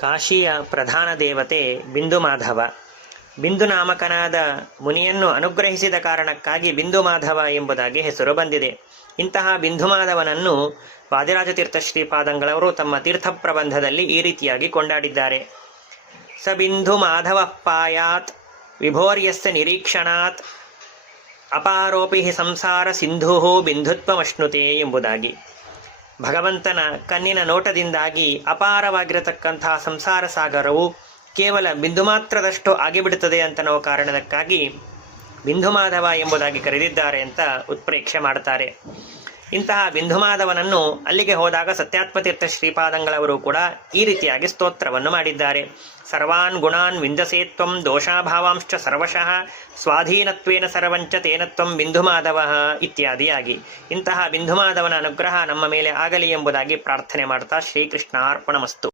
ಕಾಶಿಯ ಪ್ರಧಾನ ದೇವತೆ ಬಿಂದು ಮಾಧವ. ಬಿಂದು ನಾಮಕನಾದ ಮುನಿಯನ್ನು ಅನುಗ್ರಹಿಸಿದ ಕಾರಣಕ್ಕಾಗಿ ಬಿಂದು ಮಾಧವ ಎಂಬುದಾಗಿ ಹೆಸರು ಬಂದಿದೆ. ಇಂತಹ ಬಿಂದು ಮಾಧವನನ್ನು ವಾದಿರಾಜತೀರ್ಥ ಶ್ರೀಪಾದಂಗಳವರು ತಮ್ಮ ತೀರ್ಥ ಪ್ರಬಂಧದಲ್ಲಿ ಈ ರೀತಿಯಾಗಿ ಕೊಂಡಾಡಿದ್ದಾರೆ. ಸ ಬಿಂದು ಮಾಧವ ಪಾಯಾತ್ ವಿಭೋರ್ಯಸ್ಯ ನಿರೀಕ್ಷಣಾತ್ ಅಪಾರೋಪಿ ಸಂಸಾರ ಸಿಂಧು ಬಿಂದುತ್ವಮಶ್ನುತೆ ಎಂಬುದಾಗಿ. ಭಗವಂತನ ಕಣ್ಣಿನ ನೋಟದಿಂದಾಗಿ ಅಪಾರವಾಗಿರತಕ್ಕಂತಹ ಸಂಸಾರ ಸಾಗರವು ಕೇವಲ ಬಿಂದು ಮಾತ್ರದಷ್ಟು ಆಗಿಬಿಡುತ್ತದೆ ಅಂತನೋ ಕಾರಣಕ್ಕಾಗಿ ಬಿಂದು ಮಾಧವ ಎಂಬುದಾಗಿ ಕರೆದಿದ್ದಾರೆ ಅಂತ ಉತ್ಪ್ರೇಕ್ಷೆ ಮಾಡ್ತಾರೆ. ಇಂತಹ ಬಿಂದು ಮಾಧವನನ್ನು ಅಲ್ಲಿಗೆ ಹೋದಾಗ ಸತ್ಯಾತ್ಮತೀರ್ಥ ಶ್ರೀಪಾದಂಗಳವರು ಕೂಡ ಈ ರೀತಿಯಾಗಿ ಸ್ತೋತ್ರವನ್ನು ಮಾಡಿದ್ದಾರೆ. ಸರ್ವಾನ್ ಗುಣಾನ್ ವಿಂದಸೇತ್ವಂ ದೋಷಾಭಾವಾಂಶ್ಚ ಸರ್ವಶಃ ಸ್ವಾಧೀನತ್ವೇನ ಸರ್ವಂಚ ತೇನತ್ವಂ ಬಿಂದು ಮಾಧವ ಇತ್ಯಾದಿಯಾಗಿ. ಇಂತಹ ಬಿಂದು ಮಾಧವನ ಅನುಗ್ರಹ ನಮ್ಮ ಮೇಲೆ ಆಗಲಿ ಎಂಬುದಾಗಿ ಪ್ರಾರ್ಥನೆ ಮಾಡ್ತಾ ಶ್ರೀಕೃಷ್ಣಾರ್ಪಣಮಸ್ತು.